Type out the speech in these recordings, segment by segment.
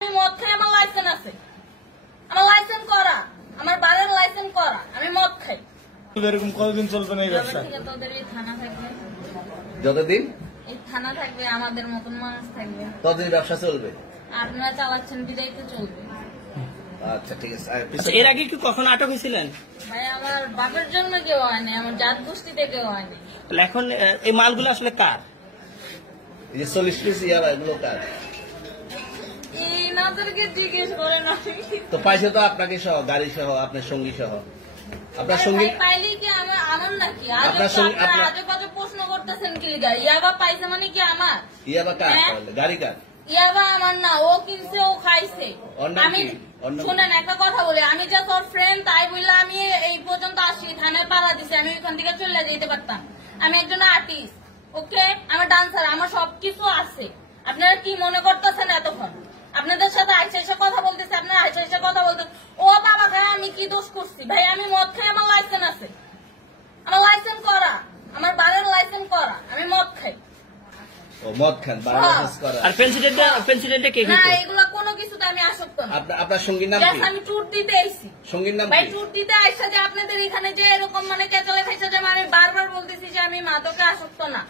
আমি মদ খাই, আমার লাইসেন্স আছে, আমার লাইসেন্স করা, আমার বাড়ির লাইসেন্স করা, আমি মদ খাই। এরকম কতদিন চলবে না এই ব্যবসা? তোদের এই থানা থাকবে, যতদিন এই থানা থাকবে, আমাদের মতন মানুষ থাকবে, ততদিন ব্যবসা চলবে। আপনারা চালাচ্ছেন বিদায় তো চলবে। আচ্ছা ঠিক আছে। এর আগে কি কখনো আটক হয়েছিলেন? ভাই আমার বাপের জন্য কেউ হয়নি, আমার জাত গোষ্ঠীতে কেউ হয়নি। তাহলে এখন এই মালগুলো আসলে কার? এই যে 40 পিস ইয়াবা এগুলো কার? এনাদেরকে জিজ্ঞেস করেন। তো পাইছে তো আপনাকে সহ, গাড়ি সহ, আপনার সঙ্গী সহ। আপনার সঙ্গী পাইলে কি আমার নাকি? আপনার সঙ্গী আজে বাজে প্রশ্ন করতেছেন কি লিগা? ইয়াবা পাইছে মানে কি আমার? ইয়াবা কার? হ্যাঁ? গাড়ি কার? ইয়াবা আমার না, ও কিনছে, ও খাইছে। ওর নাম আমি কি? ওর নাম শুনেন একটা কথা বলি, আমি যা তোর ফ্রেন্ড তাই বললে আমি এই পর্যন্ত আসি, থানায় পাড়া দিছি, আমি ওইখান থেকে চলে যেতে পারতাম। আমি একজন আর্টিস্ট, ওকে, আমার ডান্সার, আমার সবকিছু আছে। আপনারা কি মনে করতেছেন এতক্ষণ? আপনাদের সাথে আইসা এসে কথা বলতেছে, আপনারা আইসা এসে কথা বলতেন। ও বাবা ভাই, আমি কি দোষ করছি? ভাই আমি মদ খাই, আমার লাইসেন্স আছে, আমার লাইসেন্স করা, আমার বাড়ির লাইসেন্স করা, আমি মদ খাই। ও মদ খান, বাংলাদেশ করা। আর প্রেসিডেন্টে কে না, খেত? এগুলা কোনো কিছুতে আমি আসক্ত না। আপনার সঙ্গীর নাম কি? আমি ট্যুর দিতে আইছি। সঙ্গীর নাম ভাই কি? ট্যুর দিতে আইসা যে আপনাদের এখানে যে এরকম মানে চেঁচালে খাইছে, যে আমি বারবার বলতেছি যে আমি মাদকে আসক্ত না,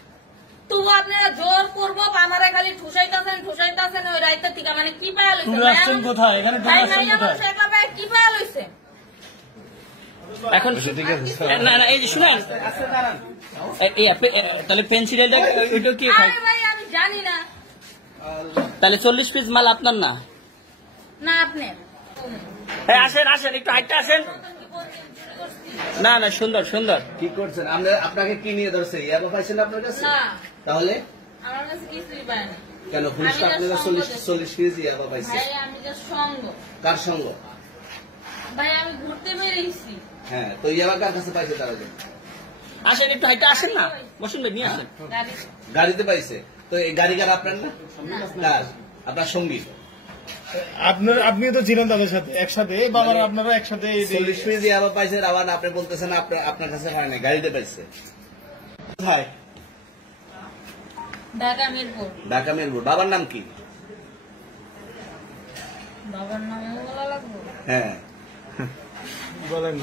তবু আপনারা জোর করবো, আমারে খালি ঠুসাইতেছেন ওই রাইতে থেকে। মানে কি পায়া লইছে? কোথায় এখানে? কি পায়া লইছে? এখন না না, এই যে শুনেন, তাহলে প্রেসিডেন্টটা ওইটা কি খায়? আরে ভাই আমি জানি না। তাহলে 40 পিস মাল আপনার না? না আপনার। আসেন আসেন, একটু হাইটটা আসেন। না না, সুন্দর সুন্দর। কি করছেন? আপনাকে কি নিয়ে ধরছে? ইয়াবা পাইছেন আপনার কাছে? না, তাহলে আমার কাছে কিছুই পায় না। কেন পুলিশ আমি আপনাকে just 40 কেজি ইয়াবা পাইছে? ভাই আমি যে সঙ্গ, কার সঙ্গ? ভাই আমি ঘুরতে বেরিয়েছি। হ্যাঁ, তো ইয়াবা কার কাছে পাইছে তারা? আসেন, একটু হাইটটা আসেন না, বসুন ভাই, নিয়ে আসেন। গাড়িতে পাইছে। তো এই গাড়ি কার? আপনার না? কার? আপনার সঙ্গী। আপনি তো ছিলেন তাদের সাথে একসাথে, বাবার আপনারা একসাথে 40 কেজি ইয়াবা পাইছে, আবার আপনি বলতেছেন আপনার কাছে হয় না, গাড়িতে পাইছে। কোথায়? ঢাকা মিরপুর। ঢাকা মিরপুর। বাবার নাম কি? বাবার নাম বলা লাগবে? হ্যাঁ বলেন।